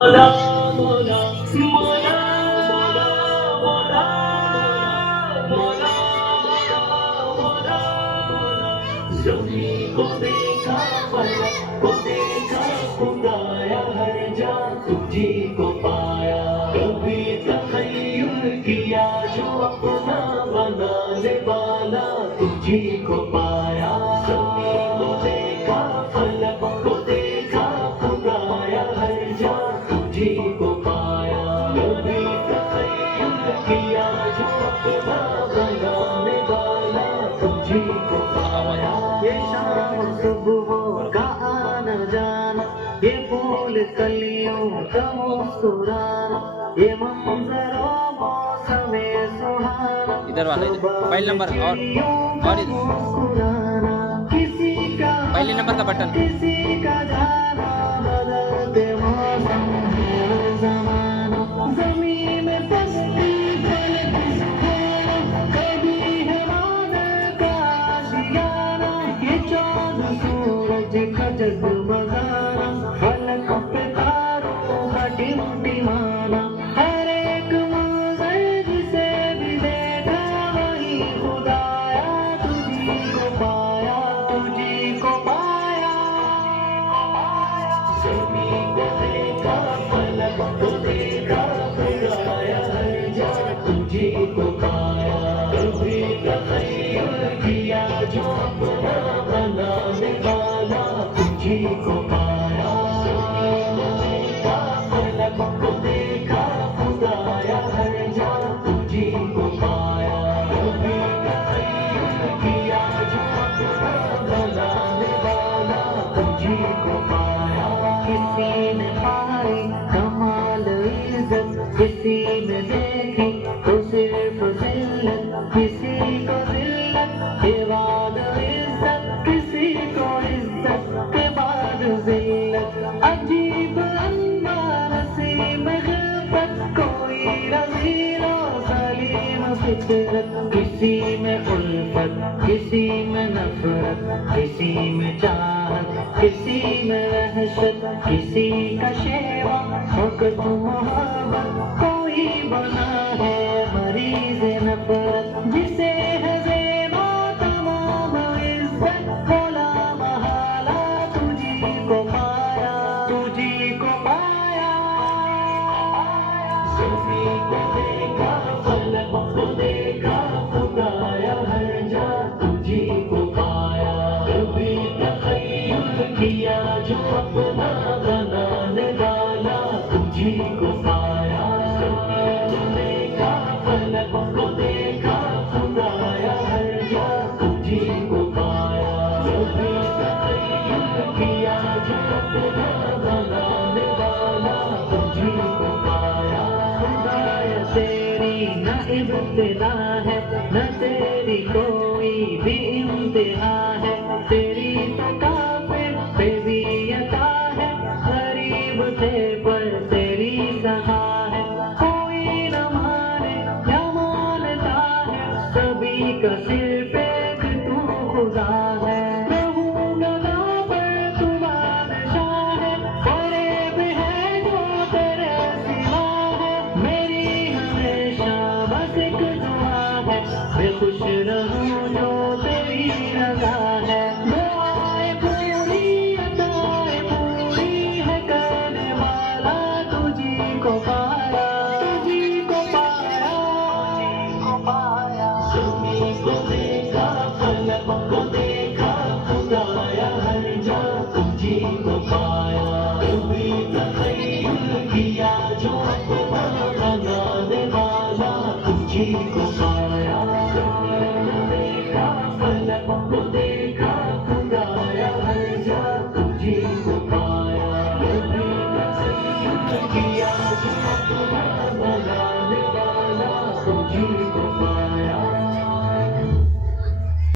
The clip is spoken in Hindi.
मोला मोला मोला मोला मोला मोला ज़मीं को देखा फलक को देखा खुदाया हर जा तुझी को पाया कभी तख़य्युल किया जो अपना बनाने वाला तुझी को पाया ज़मीं को देखा फलक को देखा खुदाया हर जा तुझी को पाया कभी तख़य्युल किया जो अपना बनाने वाला तुझी को पाया ये शाम सुबह का आना जाना, ये फूल कलियों का मुस्कुराना, ये मंजरों मौसमे सुहाना, इधर वाला इधर पहले नंबर और इधर मुस्कुराना, किसी का पहले नंबर का बटन किसी का जाना, बदलते मौसम है ज़माना, ज़मीन में पसती फलक सुहाना, कभी है बादल का आशियाना, ये चाँद सूरज का जगमगाना, फलक पे तारों का टिमटिमाना, हर एक मंज़र जिसे भी देखा वही खुदाया तुझी को पाया, तुझी को पाया। ज़मीं को देखा फलक को देखा खुदाया हर जा तुझी को पाया कभी तख़य्युल किया जो अपना बनाने वाला तुझी को पाया ज़मीं को देखा फलक को देखा खुदाया हर जा तुझी को पाया कभी तख़य्युल किया जो अपना बनाने वाला तुझी को पाया किसी ने पाई कमाल इज्जत, किसी ने देखी तो सिर्फ जिल्लत, किसी को जिल्लत के बाद इज्जत, किसी को इज्जत के बाद जिल्लत, अजीब अंदाज़ नसीब ग़िरबत, कोई रज़ीलो सलीम फितरत, किसी में उल्फत, किसी में नफरत, किसी में चाहत, किसी में वहशत, किसी का शेवा वक़्त मोहब्बत, कोई बना है मरीज़ नफ़रत, जिसे है ज़ेबा तमाम इज़्ज़त, भला महाला तुझी को पाया, तुझी को पाया। ज़मीं को देखा फलक को देखा खुदाया हर जा तुझी को पाया कभी तख़य्युल किया जो अपना बनाने वाला तुझी को पाया ज़मीं को देखा फलक को देखा खुदाया हर जा तुझी को पाया कभी तख़य्युल किया जो अपना बनाने वाला तुझी को पाया खुदाया तेरी न इब्तिदा है, न तेरी कोई भी इम्तिहा है, तेरी तो काफ़िर पे भी अता है, गरीब थे पर तेरी सहा है, कोई न माने या मानता है, सभी का सिर्फ एक तू खुदा है, मैं हूँ गदा पर तू बादशाह है, ग़रीब है जो तेरे सिवा है, मेरी हमेशा बस एक दुआ है, मैं खुश रहूं जो तेरी रज़ा है, दुआएं पूरी अताएं पूरी है करने वाला तुझी को पाया, तुझी को पाया, तुझी को पाया। ज़मीं को देखा फलक को देखा खुदाया हर जा तुझी को पाया कभी तख़य्युल किया जो अपना बनाने वाला तुझी को पाया